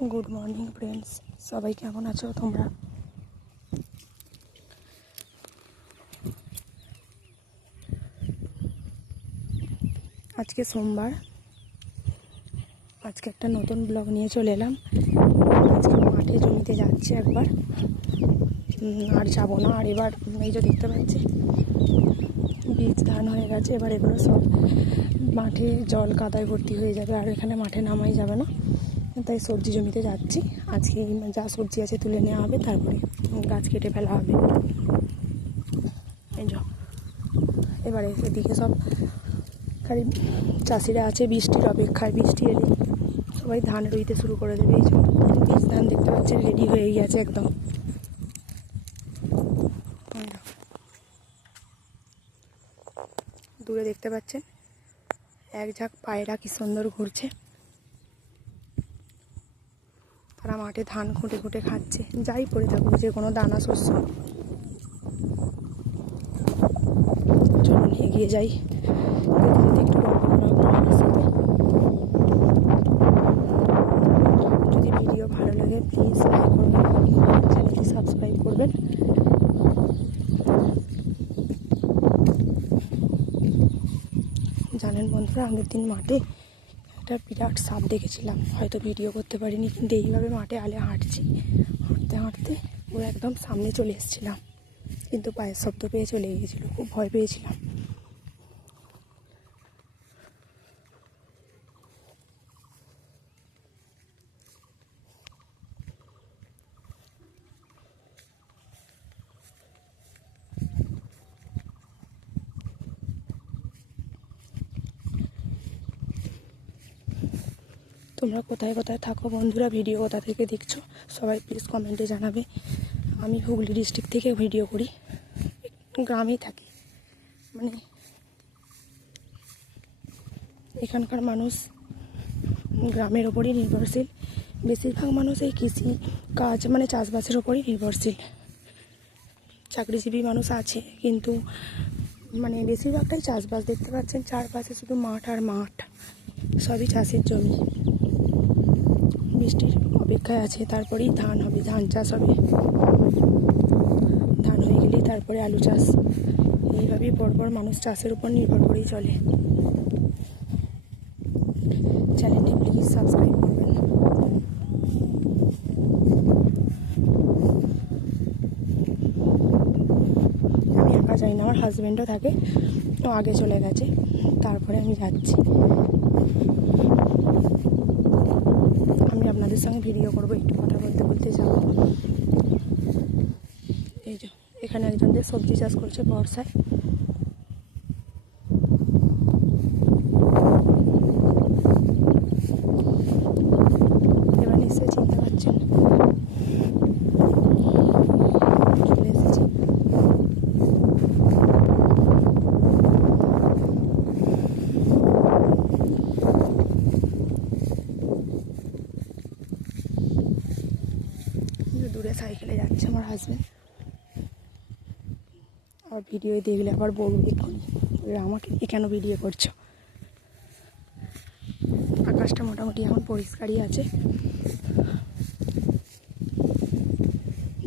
Good morning friends সবাই কেমন আছো তোমরা? আজকে সোমবার। আজকে একটা নতুন ব্লগ নিয়ে চলে এলাম। আজকে মাঠে জমিতে যাচ্ছি একবার। আর যাব না। আর এবার এই যে দেখতে পাচ্ছি, বীজ ধান হয়ে গেছে। এবার এগুলো সব মাঠে জল কাদায় ভর্তি হয়ে যাবে। আর এখানে মাঠে নামাই যাবে না। তাই সবজি জমিতে যাচ্ছি। আজকে যা সবজি আছে তুলে নেওয়া হবে, তারপরে গাছ কেটে ফেলা হবে। এবারে এদিকে সব খালি চাষিরা আছে, বৃষ্টির অপেক্ষায়, বৃষ্টি এলে সবাই ধান রুইতে শুরু করে দেবে। এই বীজ ধান দেখতে পাচ্ছেন রেডি হয়ে গেছে একদম। দূরে দেখতে পাচ্ছেন, এক ঝাঁক পায়রা কি সুন্দর ঘুরছে। তারা মাঠে ধান খুঁটে খুঁটে খাচ্ছে। যাই পড়ে থাকুক, যে কোনো দানা শস্য। এগিয়ে যাই। যদি ভিডিও ভালো লাগে প্লিজ লাইক করবেন, চ্যানেলটি সাবস্ক্রাইব করবেন। জানেন বন্ধুরা, আগের দিন মাঠে একটা বিরাট সাপ দেখেছিলাম। হয়তো ভিডিও করতে পারিনি, কিন্তু এইভাবে মাঠে আলে হাঁটছি। হাঁটতে হাঁটতে ও একদম সামনে চলে এসেছিলাম। কিন্তু পায়ের শব্দ পেয়ে চলে গিয়েছিল, খুব ভয় পেয়েছিলাম। তোমরা কোথায় কোথায় থাকো বন্ধুরা, ভিডিও কোথা থেকে দেখছ? সবাই প্লিজ কমেন্টে জানাবে। আমি হুগলি ডিস্ট্রিক্ট থেকে ভিডিও করি। গ্রামেই থাকি। মানে এখানকার মানুষ গ্রামের ওপরই নির্ভরশীল। বেশিরভাগ মানুষ এই কৃষি কাজ মানে চাষবাসের ওপরই নির্ভরশীল। চাকরিজীবী মানুষ আছে, কিন্তু মানে বেশিরভাগটাই চাষবাস। দেখতে পাচ্ছেন, চারপাশে শুধু মাঠ আর মাঠ। সবই চাষের জমি। বৃষ্টির অপেক্ষায় আছে, তারপরেই ধান হবে, ধান চাষ হবে। ধান হয়ে গেলেই তারপরে আলু চাষ। এইভাবেই পরপর মানুষ চাষের উপর নির্ভর করেই চলে। চ্যানেলটি প্লিজ সাবস্ক্রাইব করবেন। আমি একা যাই না, আমার হাজব্যান্ডও থাকে, ও আগে চলে গেছে, তারপরে আমি যাচ্ছি। আপনাদের সঙ্গে ভিডিও করব, একটু কথা বলতে বলতে যাব। এই যে, এখানে একজনদের সবজি চাষ করছে বর্ষায় এবার নিশ্চয়ই চিনতে পারছেন চলে এসেছি কিন্তু দূরে সাইকেলে যাচ্ছে আমার হাজব্যান্ড আবার ভিডিও দেখলে আবার বলবে এক্ষুনি আমাকে কেন ভিডিও করছ? আকাশটা মোটামুটি এখন পরিষ্কারই আছে।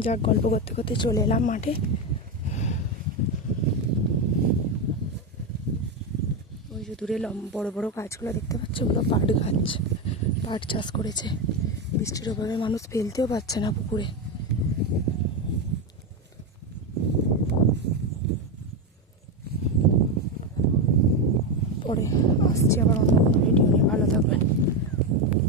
যাক, গল্প করতে করতে চলে এলাম মাঠে। ওই যে দূরে বড় বড় গাছগুলো দেখতে পাচ্ছ? ওগুলো পাট গাছ, পাট চাষ করেছে। বৃষ্টির অভাবে মানুষ ফেলতেও পারছে না পুকুরে। পরে আসছি আবার অন্য কোনো ভিডিও নিয়ে। ভালো থাকবেন।